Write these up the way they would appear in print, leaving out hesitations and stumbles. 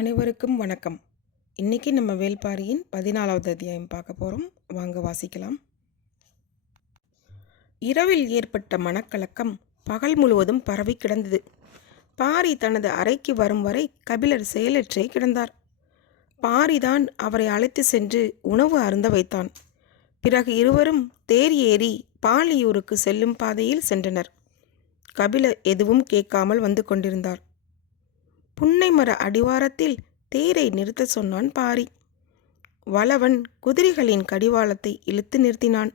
அனைவருக்கும் வணக்கம். இன்னைக்கு நம்ம வேள்பாரியின் 14வது அத்தியாயம் பார்க்க போகிறோம். வாங்க வாசிக்கலாம். இரவில் ஏற்பட்ட மனக்கலக்கம் பகல் முழுவதும் பரவி கிடந்தது. பாரி தனது அறைக்கு வரும் வரை கபிலர் செயலற்றே கிடந்தார். பாரிதான் அவரை அழைத்து சென்று உணவு அருந்த வைத்தான். பிறகு இருவரும் தேர் ஏறி பாலியூருக்கு செல்லும் பாதையில் சென்றனர். கபிலர் எதுவும் கேட்காமல் வந்து கொண்டிருந்தார். புன்னை மர அடிவாரத்தில் தேரை நிறுத்த சொன்னான் பாரி. வளவன் குதிரைகளின் கடிவாளத்தை இழுத்து நிறுத்தினான்.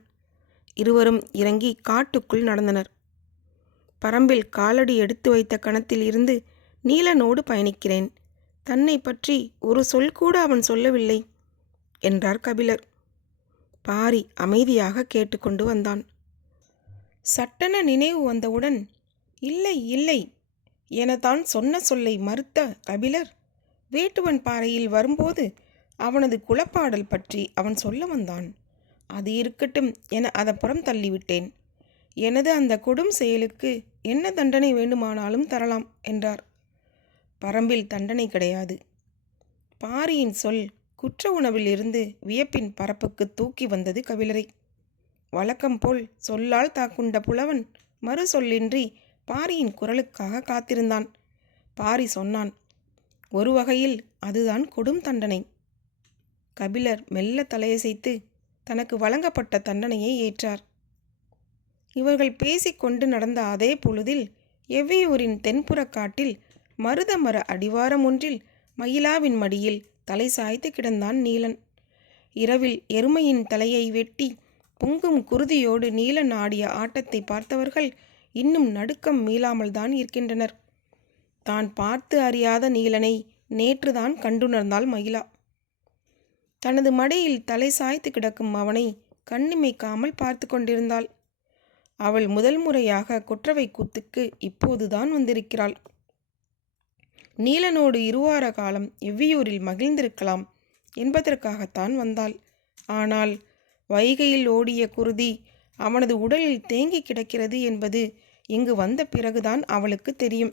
இருவரும் இறங்கி காட்டுக்குள் நடந்தனர். பரம்பில் காலடி எடுத்து வைத்த கணத்தில் இருந்து நீலனோடு பயணிக்கிறேன். தன்னை பற்றி ஒரு சொல் கூட அவன் சொல்லவில்லை என்றார் கபிலர். பாரி அமைதியாக கேட்டுக்கொண்டு வந்தான். சட்டென நினைவு வந்தவுடன் இல்லை இல்லை என தான் சொன்ன சொல்லை மறுத்த கபிலர் வேட்டுவன் பாறையில் வரும்போது அவனது குலப்பாடல் பற்றி அவன் சொல்ல வந்தான். அது இருக்கட்டும் என அதப்புறம் தள்ளிவிட்டேன். எனது அந்த கொடும் செயலுக்கு என்ன தண்டனை வேண்டுமானாலும் தரலாம் என்றார். பரம்பில் தண்டனை கிடையாது. பாரியின் சொல் குற்ற உணவில் இருந்து வியப்பின் பரப்புக்கு தூக்கி வந்தது கபிலரை. வழக்கம் போல் சொல்லால் தாக்குண்ட புலவன் மறு சொல்லின்றி பாரியின் குரலுக்காக காத்திருந்தான். பாரி சொன்னான், ஒரு வகையில் அதுதான் கொடும் தண்டனை. கபிலர் மெல்ல தலையசைத்து தனக்கு வழங்கப்பட்ட தண்டனையை ஏற்றார். இவர்கள் பேசிக்கொண்டு நடந்த அதே பொழுதில் எவ்வியூரின் தென்புற காட்டில் மருத மர அடிவாரம் ஒன்றில் மயிலாவின் மடியில் தலை சாய்த்து கிடந்தான் நீலன். இரவில் எருமையின் தலையை வெட்டி பொங்கும் குருதியோடு நீலன் ஆடிய ஆட்டத்தை பார்த்தவர்கள் இன்னும் நடுக்கம் மீளாமல் தான் இருக்கின்றனர். தான் பார்த்து அறியாத நீலனை நேற்றுதான் கண்டுணர்ந்தாள் மயிலா. தனது மடியில் தலை சாய்த்து கிடக்கும் அவனை கண்ணிமைக்காமல் பார்த்து கொண்டிருந்தாள். அவள் முதல் முறையாக கொற்றவை கூத்துக்கு இப்போதுதான் வந்திருக்கிறாள். நீலனோடு இருவார காலம் எவ்வியூரில் மகிழ்ந்திருக்கலாம் என்பதற்காகத்தான் வந்தாள். ஆனால் வைகையில் ஓடிய குருதி அவனது உடலில் தேங்கி கிடக்கிறது என்பது இங்கு வந்த பிறகுதான் அவளுக்கு தெரியும்.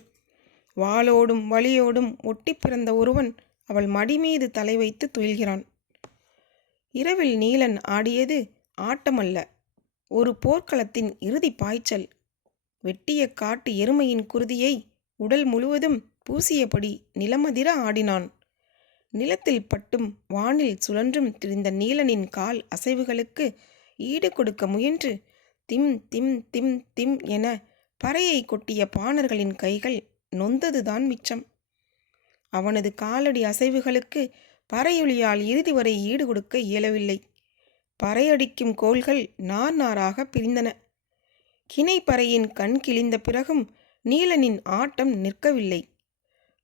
வாளோடும் வலியோடும் ஒட்டி பிறந்த ஒருவன் அவள் மடி மீது தலை வைத்து துயில்கிறான். இரவில் நீலன் ஆடியது ஆட்டமல்ல, ஒரு போர்க்களத்தின் இறுதி பாய்ச்சல். வெட்டிய காட்டு எருமையின் குருதியை உடல் முழுவதும் பூசியபடி நிலமதிர ஆடினான். நிலத்தில் பட்டும் வானில் சுழன்றும் திரிந்த நீலனின் கால் அசைவுகளுக்கு ஈடு கொடுக்க முயன்று திம் திம் திம் திம் என பறையை கொட்டிய பாணர்களின் கைகள் நொந்ததுதான் மிச்சம். அவனது காலடி அசைவுகளுக்கு பறையொலியால் இறுதி வரை ஈடு கொடுக்க இயலவில்லை. பறையடிக்கும் கோள்கள் நார் நாராக பிரிந்தன. கிணை பறையின் கண் கிழிந்த பிறகும் நீலனின் ஆட்டம் நிற்கவில்லை.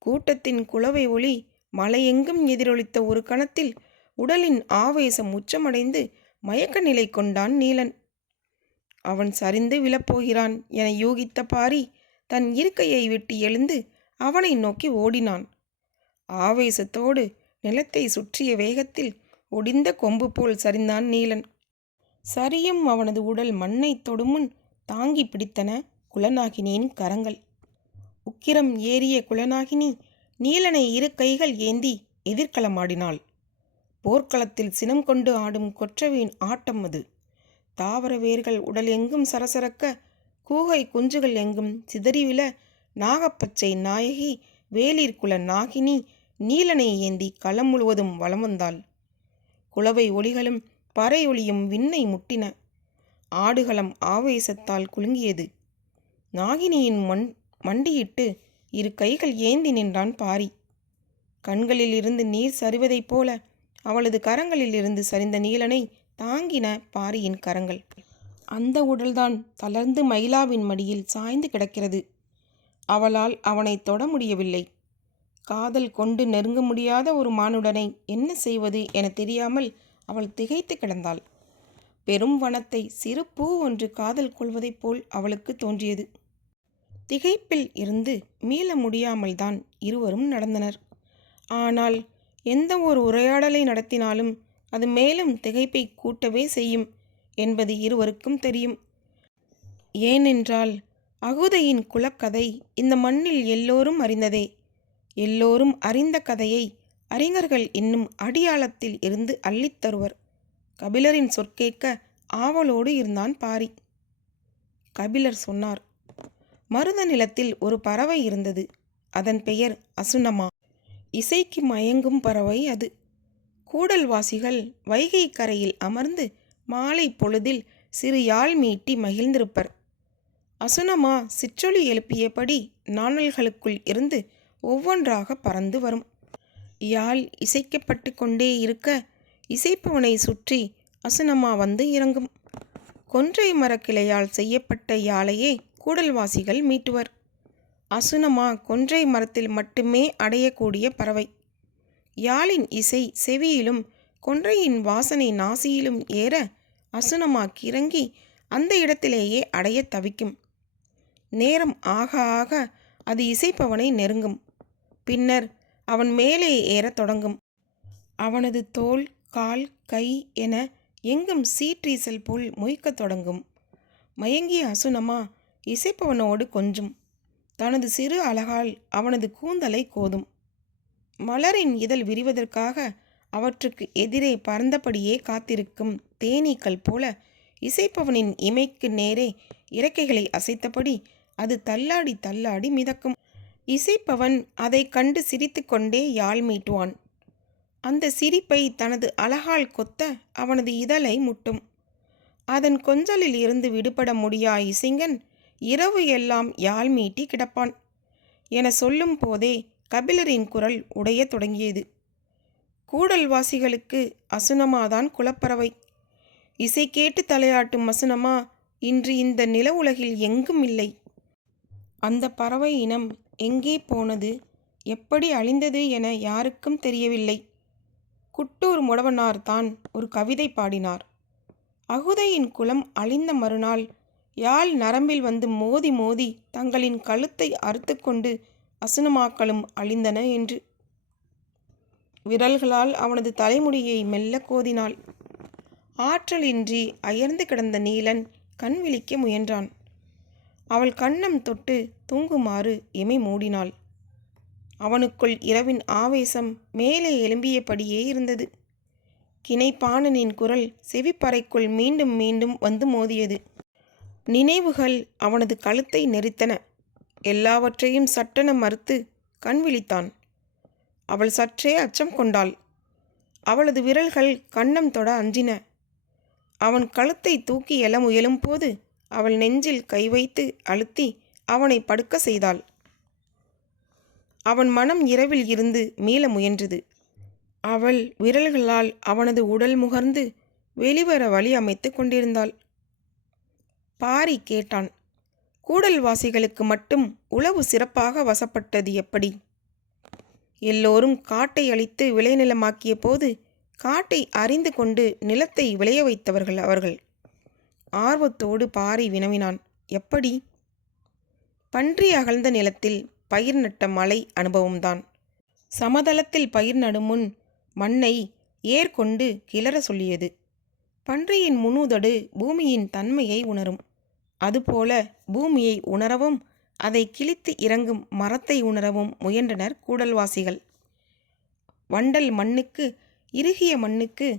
கூட்டத்தின் குளவை ஒளி மலையெங்கும் எதிரொலித்த ஒரு கணத்தில் உடலின் ஆவேசம் உச்சமடைந்து மயக்க நிலை கொண்டான் நீலன். அவன் சரிந்து விழப்போகிறான் என யூகித்த பாரி தன் இருக்கையை விட்டு எழுந்து அவனை நோக்கி ஓடினான். ஆவேசத்தோடு நிலத்தை சுற்றிய வேகத்தில் ஒடிந்த கொம்பு போல் சரிந்தான் நீலன். சரியும் அவனது உடல் மண்ணை தொடுமுன் தாங்கி பிடித்தன குலநாகினியின் கரங்கள். உக்கிரம் ஏறிய குலநாகினி நீலனை இரு கைகள் ஏந்தி எதிர்க்களமாடினாள். போர்க்களத்தில் சினம் கொண்டு ஆடும் கொற்றவையின் ஆட்டம் அது. தாவர வேர்கள் உடல் எங்கும் சரசரக்க, கூகை குஞ்சுகள் எங்கும் சிதறிவிழ, நாகப்பச்சை நாயகி வேலிற்குல நாகினி நீலனை ஏந்தி களம் முழுவதும் வலம் வந்தாள். குளவை ஒளிகளும் பறை ஒளியும் விண்ணை முட்டின. ஆடுகளம் ஆவேசத்தால் குலுங்கியது. நாகினியின் மண்டியிட்டு இரு கைகள் ஏந்தி நின்றான் பாரி. கண்களில் இருந்து நீர் சரிவதைப் போல அவளது கரங்களில் இருந்து சரிந்த நீலனை தாங்கின பாரியின் கரங்கள். அந்த உடல்தான் தளர்ந்து மயிலாவின் மடியில் சாய்ந்து கிடக்கிறது. அவளால் அவனை தொட முடியவில்லை. காதல் கொண்டு நெருங்க முடியாத ஒரு மானுடனை என்ன செய்வது என தெரியாமல் அவள் திகைத்து கிடந்தாள். பெரும் வனத்தை சிறு பூ ஒன்று காதல் கொள்வதைப் போல் அவளுக்கு தோன்றியது. திகைப்பில் இருந்து மீள முடியாமல் தான் இருவரும் நடந்தனர். ஆனால் எந்த ஒரு உரையாடலை நடத்தினாலும் அது மேலும் திகைப்பை கூட்டவே செய்யும் என்பது இருவருக்கும் தெரியும். ஏனென்றால் அகுதையின் குலக்கதை இந்த மண்ணில் எல்லோரும் அறிந்ததே. எல்லோரும் அறிந்த கதையை அறிஞர்கள் இன்னும் அடியாளத்தில் இருந்து அள்ளித் தருவர். கபிலரின் சொற்கேட்க ஆவலோடு இருந்தான் பாரி. கபிலர் சொன்னார், மருத நிலத்தில் ஒரு பறவை இருந்தது. அதன் பெயர் அசுனமா. இசைக்கு மயங்கும் பறவை அது. கூடல்வாசிகள் வைகை கரையில் அமர்ந்து மாலை பொழுதில் சிறு யாழ் மீட்டி மகிழ்ந்திருப்பர். அசுனமா சிற்றொலி எழுப்பியபடி நாணல்களுக்குள் இருந்து ஒவ்வொன்றாக பறந்து வரும். யாழ் இசைக்கப்பட்டு கொண்டே இருக்க இசைப்பவனை சுற்றி அசுனமா வந்து இறங்கும். கொன்றை மரக்கிளையால் செய்யப்பட்ட யாழையே கூடல்வாசிகள் மீட்டுவர். அசுனமா கொன்றை மரத்தில் மட்டுமே அடையக்கூடிய பறவை. யாழின் இசை செவியிலும் கொன்றையின் வாசனை நாசியிலும் ஏற அசுனமா கிறங்கி அந்த இடத்திலேயே அடைய தவிக்கும். நேரம் ஆக ஆக அது இசைப்பவனை நெருங்கும். பின்னர் அவன் மேலே ஏறத் தொடங்கும். அவனது தோள், கால், கை என எங்கும் சீற்றீசல் போல் மொய்க்கத் தொடங்கும். மயங்கிய அசுனமா இசைப்பவனோடு கொஞ்சும். தனது சிறு அலகால் அவனது கூந்தலை கோதும். மலரின் இதழ் விரிவதற்காக அவற்றுக்கு எதிரே பறந்தபடியே காத்திருக்கும் தேனீக்கள் போல இசைப்பவனின் இமைக்கு நேரே இறக்கைகளை அசைத்தபடி அது தள்ளாடி தள்ளாடி மிதக்கும். இசைப்பவன் அதை கண்டு சிரித்து கொண்டே யாழ் மீட்டுவான். அந்த சிரிப்பை தனது அலகால் கொத்த அவனது இதழை முட்டும். அதன் கொஞ்சலில் இருந்து விடுபட முடியா இசைங்கன் இரவு எல்லாம் யாழ் மீட்டி கிடப்பான் என சொல்லும் போதே கபிலரின் குரல் உடைய தொடங்கியது. கூடல்வாசிகளுக்கு அசுனமாதான் குலப்பறவை. இசை கேட்டு தலையாட்டும் அசுனமா இன்று இந்த நில உலகில் எங்கும் இல்லை. அந்த பறவை இனம் எங்கே போனது, எப்படி அழிந்தது என யாருக்கும் தெரியவில்லை. குட்டூர் முடவனார் தான் ஒரு கவிதை பாடினார். அகுதையின் குலம் அழிந்த மறுநாள் யாழ் நரம்பில் வந்து மோதி மோதி தங்களின் கழுத்தை அறுத்து கொண்டு அசுனமாக்களும் அழிந்தன என்று. விரல்களால் அவனது தலைமுடியை மெல்ல கோதினாள். ஆற்றலின்றி அயர்ந்து கிடந்த நீலன் கண் விழிக்க முயன்றான். அவள் கன்னம் தொட்டு தூங்குமாறு இமை மூடினாள். அவனுக்குள் இரவின் ஆவேசம் மேலே எழும்பியபடியே இருந்தது. கிணைப்பாணனின் குரல் செவிப்பறைக்குள் மீண்டும் மீண்டும் வந்து மோதியது. நினைவுகள் அவனது கழுத்தை நெரித்தன. எல்லாவற்றையும் சட்டென மறுத்து கண் விழித்தான். அவள் சற்றே அச்சம் கொண்டாள். அவளது விரல்கள் கன்னம் தொட அஞ்சின. அவன் கழுத்தை தூக்கி எழ முயலும் போது அவள் நெஞ்சில் கை வைத்து அழுத்தி அவனை படுக்க செய்தாள். அவன் மனம் இரவில் இருந்து மீள முயன்றது. அவள் விரல்களால் அவனது உடல் முகர்ந்து வெளிவர வழி அமைத்து கொண்டிருந்தாள். பாரி கேட்டான், கூடல்வாசிகளுக்கு மட்டும் உளவு சிறப்பாக வசப்பட்டது எப்படி? எல்லோரும் காட்டை அழித்து விளைநிலமாக்கிய போது காட்டை அறிந்து கொண்டு நிலத்தை விளைய வைத்தவர்கள் அவர்கள். ஆர்வத்தோடு பாரி வினவினான், எப்படி? பன்றி அகழ்ந்த நிலத்தில் பயிர் நட்ட மலை அனுபவம்தான். சமதளத்தில் பயிர் நடும் முன் மண்ணை ஏற்கொண்டு கிளற சொல்லியது. பன்றியின் முன்னுதடு பூமியின் தன்மையை உணரும். அதுபோல பூமியை உணரவும் அதை கிழித்து இறங்கும் மரத்தை உணரவும் முயன்றனர் கூடல்வாசிகள். வண்டல் மண்ணுக்கு, இறுகிய மண்ணுக்கு,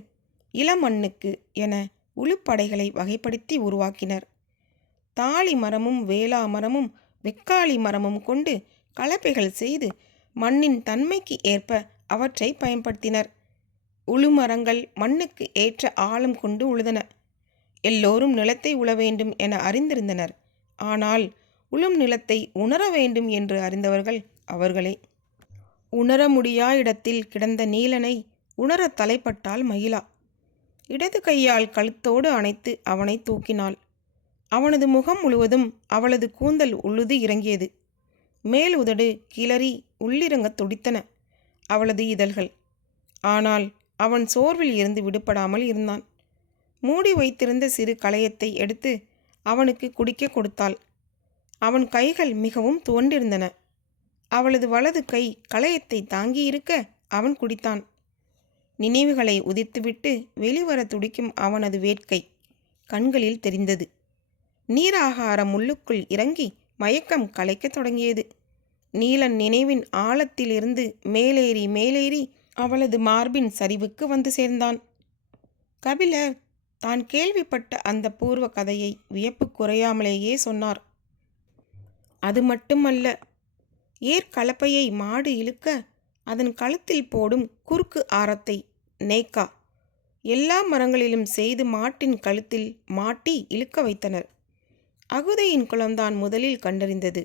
இளமண்ணுக்கு என உளுப்படைகளை வகைப்படுத்தி உருவாக்கினர். தாளி மரமும் வேளா மரமும் வெக்காளி மரமும் கொண்டு கலப்பைகள் செய்து மண்ணின் தன்மைக்கு ஏற்ப அவற்றை பயன்படுத்தினர். உளுமரங்கள் மண்ணுக்கு ஏற்ற ஆழம் கொண்டு உழுதன. எல்லோரும் நிலத்தை உழ வேண்டும் என அறிந்திருந்தனர். ஆனால் உழும் நிலத்தை உணர வேண்டும் என்று அறிந்தவர்கள் அவர்களே. உணர முடியா இடத்தில் கிடந்த நீலனை உணர தலைப்பட்டாள் மகிழா. இடது கையால் கழுத்தோடு அணைத்து அவனை தூக்கினாள். அவனது முகம் முழுவதும் அவளது கூந்தல் உழுது இறங்கியது. மேல் உதடு கிளறி உள்ளிறங்க துடித்தன அவளது இதழ்கள். ஆனால் அவன் சோர்வில் இருந்து விடுபடாமல் இருந்தான். மூடி வைத்திருந்த சிறு களையத்தை எடுத்து அவனுக்கு குடிக்க கொடுத்தாள். அவன் கைகள் மிகவும் துவண்டிருந்தன. அவளது வலது கை களையத்தை தாங்கியிருக்க அவன் குடித்தான். நினைவுகளை உதிர்த்துவிட்டு வெளிவர துடிக்கும் அவனது வேட்கை கண்களில் தெரிந்தது. நீராகாரம் உள்ளுக்குள் இறங்கி மயக்கம் கலைக்கத் தொடங்கியது. நீலன் நினைவின் ஆழத்திலிருந்து மேலேறி மேலேறி அவளது மார்பின் சரிவுக்கு வந்து சேர்ந்தான். கபிலர் தான் கேள்விப்பட்ட அந்த பூர்வ கதையை வியப்பு குறையாமலேயே சொன்னார். அது மட்டுமல்ல, ஏற்கலப்பையை மாடு இழுக்க அதன் கழுத்தில் போடும் குறுக்கு ஆரத்தை நேக்கா எல்லா மரங்களிலும் செய்து மாட்டின் கழுத்தில் மாட்டி இழுக்க வைத்தனர். அகுதையின் குலம்தான் முதலில் கண்டறிந்தது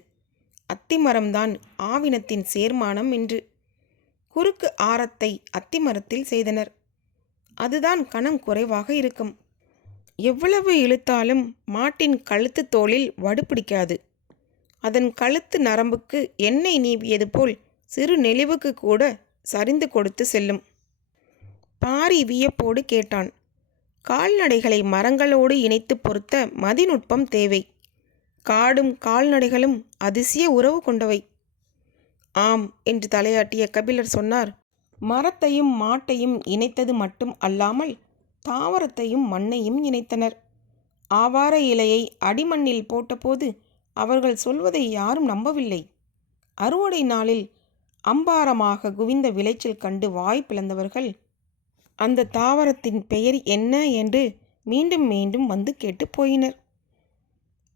அத்திமரம்தான் ஆவினத்தின் சேர்மானம் என்று. குறுக்கு ஆரத்தை அத்திமரத்தில் செய்தனர். அதுதான் கணம் குறைவாக இருக்கும். எவ்வளவு இழுத்தாலும் மாட்டின் கழுத்து தோளில் வடு பிடிக்காது. அதன் கழுத்து நரம்புக்கு எண்ணெய் நீவியது போல் சிறு நெளிவுக்கு கூட சரிந்து கொடுத்து செல்லும். பாரி வியப்போடு கேட்டான். கால்நடைகளை மரங்களோடு இணைத்து பொறுத்த மதிநுட்பம் தேவை. காடும் கால்நடைகளும் அதிசய உறவு கொண்டவை. ஆம் என்று தலையாட்டிய கபிலர் சொன்னார். மரத்தையும் மாட்டையும் இணைத்தது மட்டும் அல்லாமல் தாவரத்தையும் மண்ணையும் இணைத்தனர். ஆவார இலையை அடிமண்ணில் போட்டபோது அவர்கள் சொல்வதை யாரும் நம்பவில்லை. அறுவடை நாளில் அம்பாரமாக குவிந்த விளைச்சல் கண்டு வாய் பிளந்தவர்கள் அந்த தாவரத்தின் பெயர் என்ன என்று மீண்டும் மீண்டும் வந்து கேட்டு போயினர்.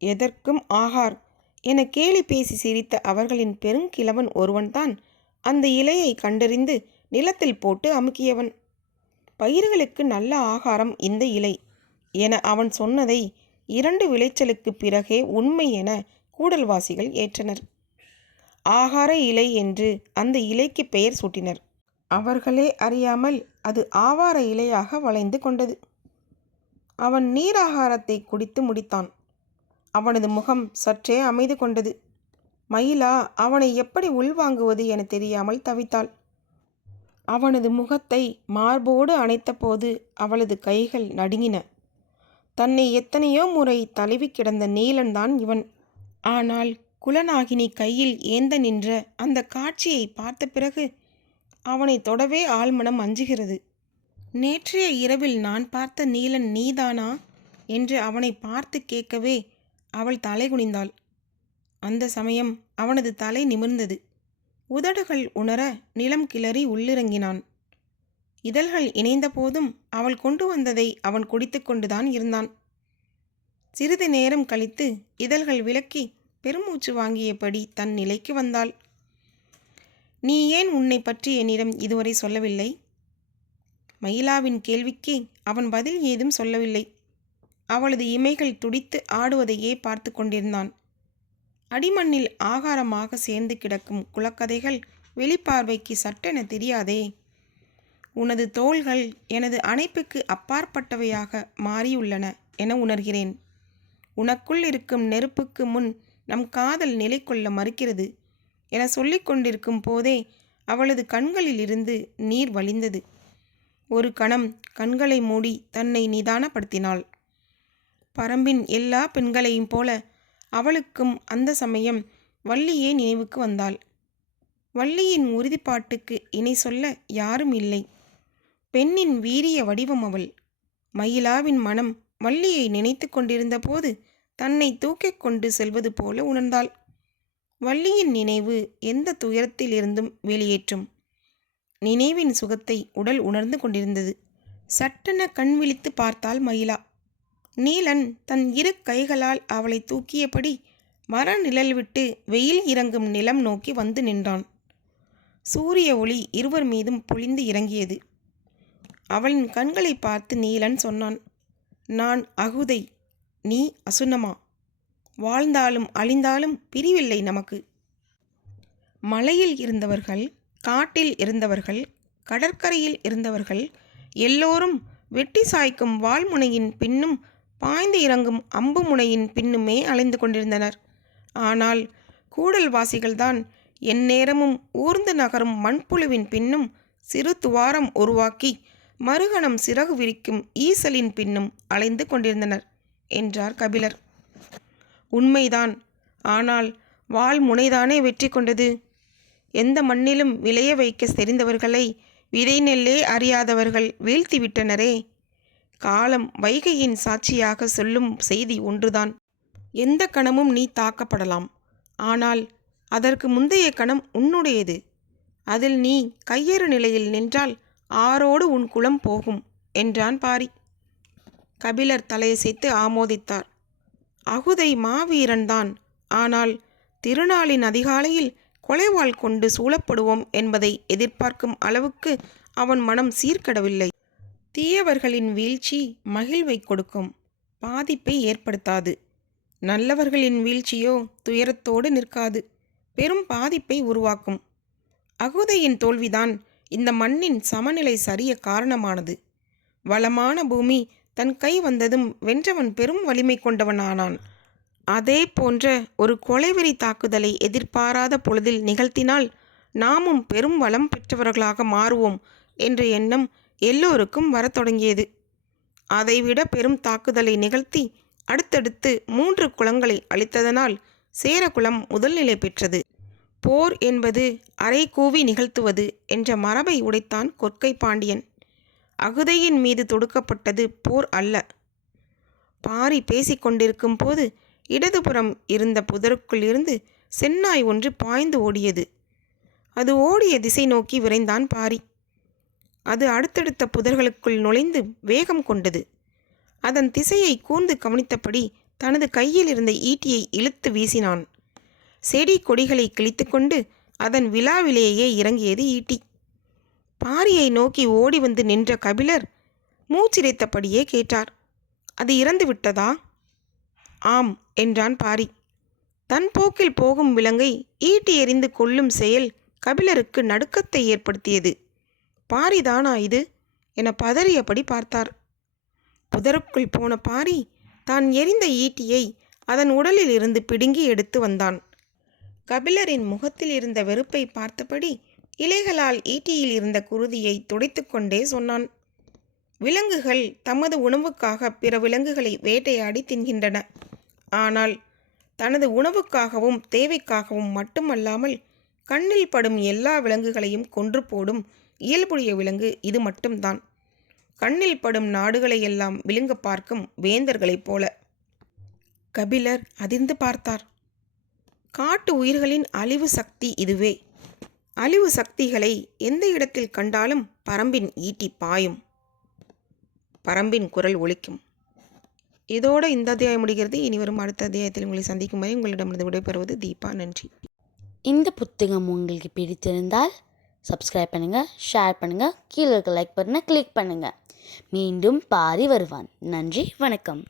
எதற்கும் ஆகார் என கேலி பேசி சிரித்த அவர்களின் பெருங்கிழவன் ஒருவன்தான் அந்த இலையை கண்டறிந்து நிலத்தில் போட்டு அமுக்கியவன். பயிர்களுக்கு நல்ல ஆகாரம் இந்த இலை என அவன் சொன்னதை 2 விளைச்சலுக்கு பிறகே உண்மை என கூடல்வாசிகள் ஏற்றனர். ஆகார இலை என்று அந்த இலைக்கு பெயர் சூட்டினர். அவர்களே அறியாமல் அது ஆவார இலையாக வளைந்து கொண்டது. அவன் நீராகாரத்தை குடித்து முடித்தான். அவனது முகம் சற்றே அமைதி கொண்டது. மயிலா அவனை எப்படி உள்வாங்குவது என தெரியாமல் தவித்தாள். அவனது முகத்தை மார்போடு அணைத்தபோது அவளது கைகள் நடுங்கின. தன்னை எத்தனையோ முறை தழுவி கிடந்த நீலன் தான் இவன். ஆனால் குலநாகினி கையில் ஏந்த நின்ற அந்த காட்சியை பார்த்த பிறகு அவனை தொடவே ஆழ்மனம் அஞ்சுகிறது. நேற்றைய இரவில் நான் பார்த்த நீலன் நீதானா என்று அவனை பார்த்து கேட்கவே அவள் தலை குனிந்தாள். அந்த சமயம் அவனது தலை நிமிர்ந்தது. உதடுகள் உணர நிலம் கிளறி உள்ளிறங்கினான். இதழ்கள் இணைந்த போதும் அவள் கொண்டு வந்ததை அவன் குடித்து கொண்டுதான் இருந்தான். சிறிது நேரம் கழித்து இதழ்கள் விலக்கி பெருமூச்சு வாங்கியபடி தன் நிலைக்கு வந்தாள். நீ ஏன் உன்னை பற்றி என்னிடம் இதுவரை சொல்லவில்லை? மயிலாவின் கேள்விக்கு அவன் பதில் ஏதும் சொல்லவில்லை. அவளது இமைகள் துடித்து ஆடுவதையே பார்த்து கொண்டிருந்தான். அடிமண்ணில் ஆகாரமாக சேர்ந்து கிடக்கும் குலக்கதைகள் வெளிப்பார்வைக்கு சட்டென தெரியாதே. உனது தோள்கள் எனது அணைப்புக்கு அப்பாற்பட்டவையாக மாறியுள்ளன என உணர்கிறேன். உனக்குள் இருக்கும் நெருப்புக்கு முன் நம் காதல் நிலை கொள்ள மறுக்கிறது என சொல்லிக் கொண்டிருக்கும் போதே அவளது கண்களில் இருந்து நீர் வழிந்தது. ஒரு கணம் கண்களை மூடி தன்னை நிதானப்படுத்தினாள். பரம்பின் எல்லா பெண்களையும் போல அவளுக்கும் அந்த சமயம் வள்ளியே நினைவுக்கு வந்தாள். வள்ளியின் உறுதிப்பாட்டுக்கு இணை சொல்ல யாரும் இல்லை. பெண்ணின் வீரிய வடிவம் அவள். மயிலாவின் மனம் வள்ளியை நினைத்து கொண்டிருந்த போது தன்னை தூக்கிக் கொண்டு செல்வது போல உணர்ந்தாள். வள்ளியின் நினைவு எந்த துயரத்தில் இருந்தும் வெளியேற்றும். நினைவின் சுகத்தை உடல் உணர்ந்து கொண்டிருந்தது. சட்டென கண் விழித்து பார்த்தாள் மயிலா. நீலன் தன் 2 கைகளால் அவளை தூக்கியபடி மர நிழல் விட்டு வெயில் இறங்கும் நிலம் நோக்கி வந்து நின்றான். சூரிய ஒளி இருவர் மீதும் பொழிந்து இறங்கியது. அவளின் கண்களை பார்த்து நீலன் சொன்னான், நான் அகுதை, நீ அசுனமா. வாழ்ந்தாலும் அழிந்தாலும் பிரிவில்லை நமக்கு. மலையில் இருந்தவர்கள், காட்டில் இருந்தவர்கள், கடற்கரையில் இருந்தவர்கள் எல்லோரும் வெட்டி சாய்க்கும் வாள்முனையின் பின்னும் பாய்ந்து இறங்கும் அம்பு முனையின் பின்னுமே அலைந்து கொண்டிருந்தனர். ஆனால் கூடல்வாசிகள்தான் எந்நேரமும் ஊர்ந்து நகரும் மண்புழுவின் பின்னும் சிறு துவாரம் உருவாக்கி மறுகணம் சிறகு விரிக்கும் ஈசலின் பின்னும் அலைந்து கொண்டிருந்தனர் என்றார் கபிலர். உண்மைதான். ஆனால் வாள் முனைதானே வெற்றி கொண்டது. எந்த மண்ணிலும் விளைய வைக்க தெரிந்தவர்களை விதை நெல்லே அறியாதவர்கள் வீழ்த்திவிட்டனரே. காலம் வைகையின் சாட்சியாக சொல்லும் செய்தி ஒன்றுதான். எந்த கணமும் நீ தாக்கப்படலாம். ஆனால் அதற்கு முந்தைய கணம் உன்னுடையது. அதில் நீ கையறு நிலையில் நின்றால் ஆரோடு உன் குலம் போகும் என்றான் பாரி. கபிலர் தலையசைத்து ஆமோதித்தார். அகுதை மாவீரன்தான். ஆனால் திருநாளின் அதிகாலையில் கொலைவாள் கொண்டு சூழப்படுவோம் என்பதை எதிர்பார்க்கும் அளவுக்கு அவன் மனம் சீர்கெடவில்லை. தீயவர்களின் வீழ்ச்சி மகிழ்வை கொடுக்கும், பாதிப்பை ஏற்படுத்தாது. நல்லவர்களின் வீழ்ச்சியோ துயரத்தோடு நிற்காது, பெரும் பாதிப்பை உருவாக்கும். அகுதையின் தோல்விதான் இந்த மண்ணின் சமநிலை சரிய காரணமானது. வளமான பூமி தன் கை வந்ததும் வென்றவன் பெரும் வலிமை கொண்டவனானான். அதே போன்ற ஒரு கொலைவெறி தாக்குதலை எதிர்பாராத பொழுதில் நிகழ்த்தினால் நாமும் பெரும் வளம் பெற்றவர்களாக மாறுவோம் என்ற எண்ணம் எல்லோருக்கும் வரத் தொடங்கியது. அதைவிட பெரும் தாக்குதலை நிகழ்த்தி அடுத்தடுத்து 3 குலங்களை அழித்ததனால் சேரகுலம் முதல்நிலை பெற்றது. போர் என்பது அரை கூவி நிகழ்த்துவது என்ற மரபை உடைத்தான் கொற்கை பாண்டியன். அகுதையின் மீது தொடுக்கப்பட்டது போர் அல்ல. பாரி பேசிக்கொண்டிருக்கும் போது இடதுபுறம் இருந்த புதருக்குள் இருந்து செந்நாய் ஒன்று பாய்ந்து ஓடியது. அது ஓடிய திசை நோக்கி விரைந்தான் பாரி. அது அடுத்தடுத்த புதர்களுக்குள் நுழைந்து வேகம் கொண்டது. அதன் திசையை கூர்ந்து கவனித்தபடி தனது கையில் இருந்த ஈட்டியை இழுத்து வீசினான். செடி கொடிகளை கிழித்து கொண்டு அதன் விழாவிலேயே இறங்கியது ஈட்டி. பாரியை நோக்கி ஓடி வந்து நின்ற கபிலர் மூச்சிரைத்தபடியே கேட்டார், அது இறந்து விட்டதா? ஆம் என்றான் பாரி. தன் போக்கில் போகும் விலங்கை ஈட்டி எறிந்து கொல்லும் செயல் கபிலருக்கு நடுக்கத்தை ஏற்படுத்தியது. பாரிதானா இது என பதறியபடி பார்த்தார். புதருக்குள் போன பாரி தான் எறிந்த ஈட்டியை அதன் உடலில் இருந்து பிடுங்கி எடுத்து வந்தான். கபிலரின் முகத்தில் இருந்த வெறுப்பை பார்த்தபடி இலைகளால் ஈட்டியில் இருந்த குருதியை துடைத்து கொண்டே சொன்னான். விலங்குகள் தமது உணவுக்காக பிற விலங்குகளை வேட்டையாடி தின்கின்றன. ஆனால் தனது உணவுக்காகவும் தேவைக்காகவும் மட்டுமல்லாமல் கண்ணில் படும் எல்லா விலங்குகளையும் கொன்று போடும் இயல்புடைய விலங்கு இது மட்டும்தான். கண்ணில் படும் நாடுகளையெல்லாம் விழுங்க பார்க்கும் வேந்தர்களைப் போல. கபிலர் அதிர்ந்து பார்த்தார். காட்டு உயிர்களின் அழிவு சக்தி இதுவே. அழிவு சக்திகளை எந்த இடத்தில் கண்டாலும் பரம்பின் ஈட்டி பாயும், பரம்பின் குரல் ஒலிக்கும். இதோடு இந்த அத்தியாயம் முடிகிறது. இனி வரும் அடுத்த அத்தியாயத்தில் உங்களை சந்திக்கும் வரை உங்களிடமிருந்து விடைபெறுவது தீபா. நன்றி. இந்த புத்தகம் உங்களுக்கு பிடித்திருந்தால் சப்ஸ்கிரைப் பண்ணுங்கள், ஷேர் பண்ணுங்கள், கீழே இருக்க லைக் பட்டனை கிளிக் பண்ணுங்கள். மீண்டும் பாரி வருவான். நன்றி, வணக்கம்.